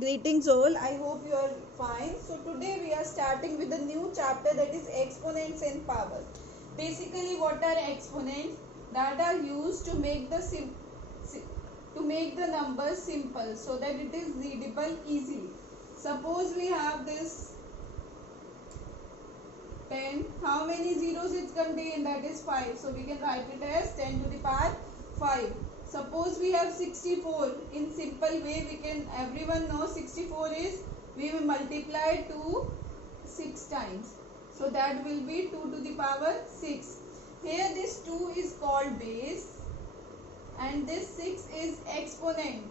Greetings all, I hope you are fine. So today we are starting with a new chapter, that is exponents and power. Basically, what are exponents? That are used to make the numbers simple so that it is readable easily. Suppose we have this 10. How many zeros it contains? That is 5. So we can write it as 10 to the power 5. Suppose we have 64. In simple way, we can, everyone knows 64 is, we will multiply 2 6 times. So that will be 2 to the power 6. Here this 2 is called base and this 6 is exponent.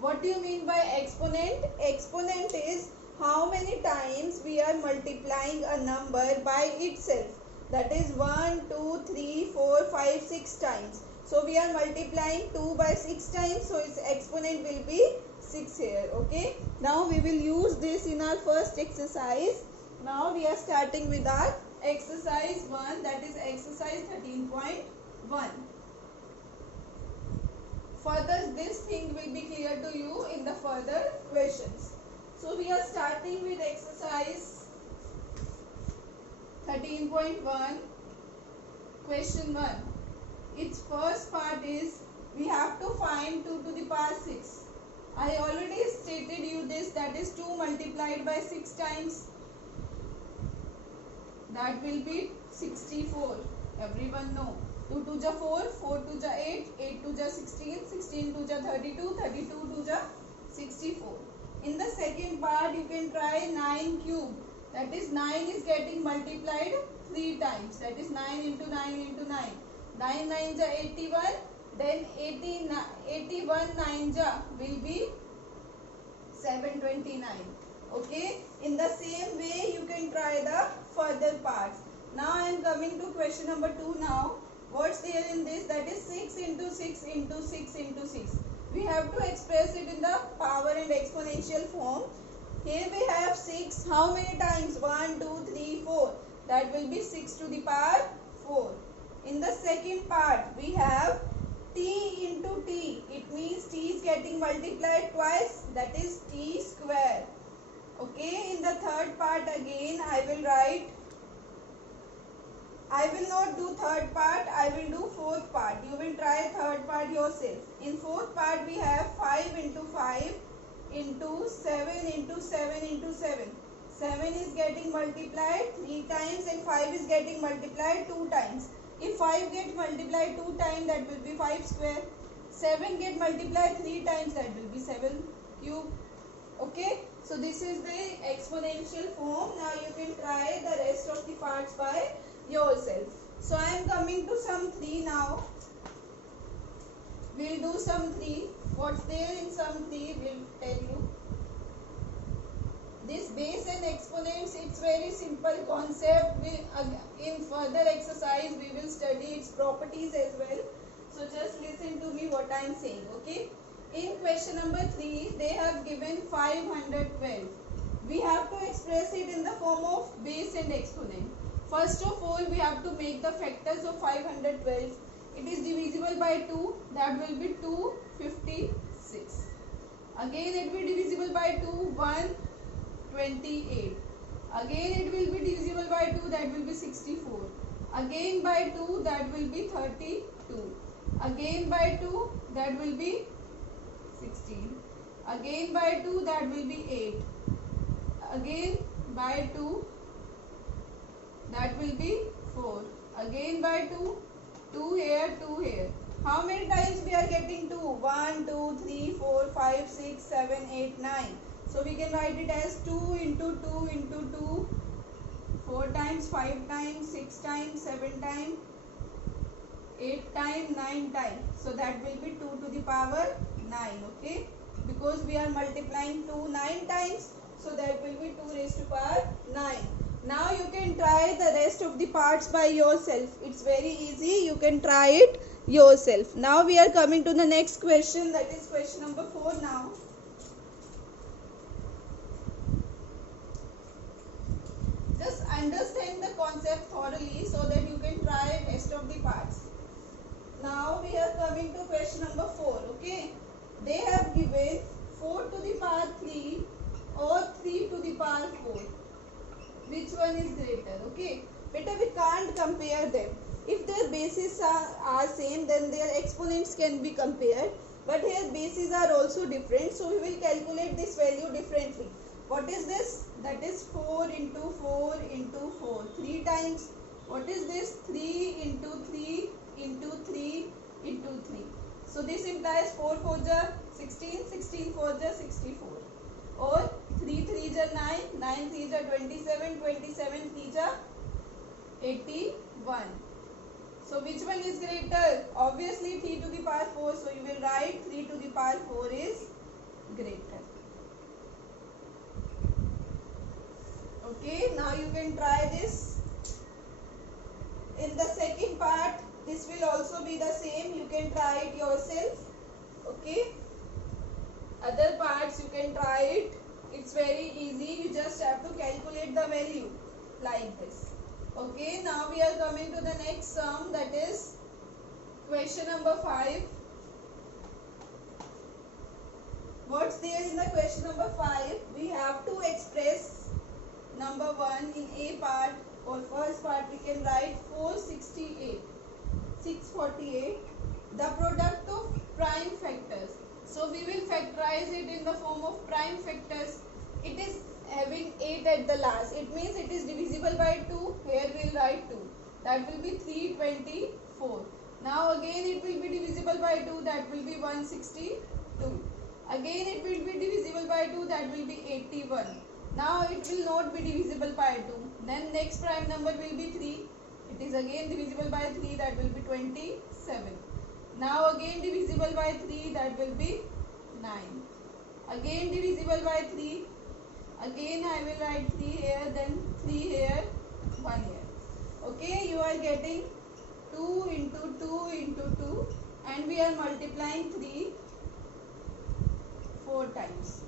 What do you mean by exponent? Exponent is how many times we are multiplying a number by itself. That is 1, 2, 3, 4, 5, 6 times. So we are multiplying 2 by 6 times. So its exponent will be 6 here. Okay. Now we will use this in our first exercise. Now we are starting with our exercise 1, that is exercise 13.1. Further, this thing will be clear to you in the further questions. So we are starting with exercise 13.1. Question 1. Its first part is we have to find 2 to the power 6. I already stated you this, that is 2 multiplied by 6 times. That will be 64. Everyone know. 2 to the 4, 4 to the 8, 8 to the 16, 16 to the 32, 32 to the 64. In the second part, you can try 9 cube. That is 9 is getting multiplied 3 times. That is 9 into 9 into 9. 9 9 ja 81. Then 81 9 ja will be 729. Okay. In the same way, you can try the further parts. Now I am coming to question number 2 now. What's there in this? That is 6 into 6 into 6 into 6. We have to express it in the power and exponential form. Here we have 6. How many times? 1, 2, 3, 4. That will be 6 to the power 4. In the second part, we have t into t. It means t is getting multiplied twice. That is t square. Okay. In the third part again, I will not do third part, I will do fourth part. You will try third part yourself. In fourth part, we have 5 into 5 into 7 into 7 into 7. 7 is getting multiplied 3 times and 5 is getting multiplied 2 times. If 5 gets multiplied 2 times, that will be 5 square. 7 get multiplied 3 times, that will be 7 cube. Okay. So this is the exponential form. Now you can try the rest of the parts by yourself. So I am coming to sum 3 now. We'll do sum 3. What's there in sum 3 will tell you. This base and exponents, it's very simple concept. In further exercise we will study its properties as well. So just listen to me what I am saying. Okay. In question number 3, they have given 512. We have to express it in the form of base and exponent. First of all, we have to make the factors of 512. It is divisible by 2. That will be 256. Again, it will be divisible by 2. 128. Again, it will be divisible by 2. That will be 64. Again by 2. That will be 32. Again by 2. That will be 16. Again by 2, that will be 8. Again by 2, that will be 4. Again by 2, 2 here, 2 here. How many times we are getting 2? 1, 2, 3, 4, 5, 6, 7, 8, 9. So we can write it as 2 into 2 into 2. 4 times, 5 times, 6 times, 7 times, 8 times, 9 times. So that will be 2 to the power 9. Okay. Because we are multiplying 2 9 times. So that will be 2 raised to power 9. Now you can try the rest of the parts by yourself. It's very easy. You can try it yourself. Now we are coming to the next question. That is question number 4 now. Just understand the concept thoroughly so that you can try rest of the parts. Now we are coming to question number 4. Okay. They have given 4 to the or 3 to the power 4? Which one is greater? Okay, beta, we can't compare them. If their bases are same, then their exponents can be compared, but here bases are also different, so we will calculate this value differently. What is this? That is 4 into 4 into 4, 3 times. What is this? 3 into 3 into 3 into 3. So this implies 4 4 ja 16, 16 4 ja 64. Or 3 3 ja 9, 9 3 ja 27, 27 3 ja 81. So which one is greater? Obviously 3 to the power 4. So you will write 3 to the power 4 is greater. Okay, now you can try this. In the second part, this will also be the same. You can try it yourself. Okay. Other parts you can try it. It's very easy. You just have to calculate the value like this. Okay. Now we are coming to the next sum, that is question number 5. What's there in the question number 5? We have to express number 1 in A part, or first part we can write 468, 648, the product of prime factors. So we will factorize it in the form of prime factors. It is having 8 at the last. It means it is divisible by 2. Here we will write 2. That will be 324. Now again it will be divisible by 2. That will be 162. Again it will be divisible by 2. That will be 81. Now it will not be divisible by 2. Then next prime number will be 3. It is again divisible by 3. That will be 27. Now again divisible by 3. That will be 9. Again divisible by 3. Again I will write 3 here, then 3 here, 1 here. Okay, you are getting 2 into 2 into 2, and we are multiplying 3 4 times.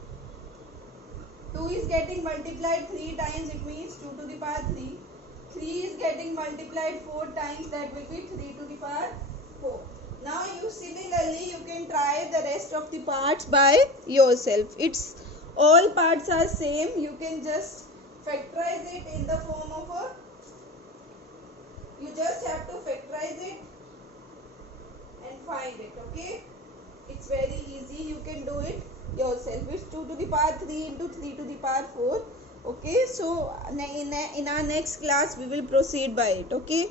2 is getting multiplied 3 times, it means 2 to the power 3. 3 is getting multiplied 4 times, that will be 3 to the power 4. Now you similarly you can try the rest of the parts by yourself. It's all parts are same. You can just factorize it in the form of a, you just have to factorize it and find it. Okay, it's very easy. You can do it yourself. It's 2 to the power 3 into 3 to the power 4. Okay, so in our next class we will proceed by it. Okay.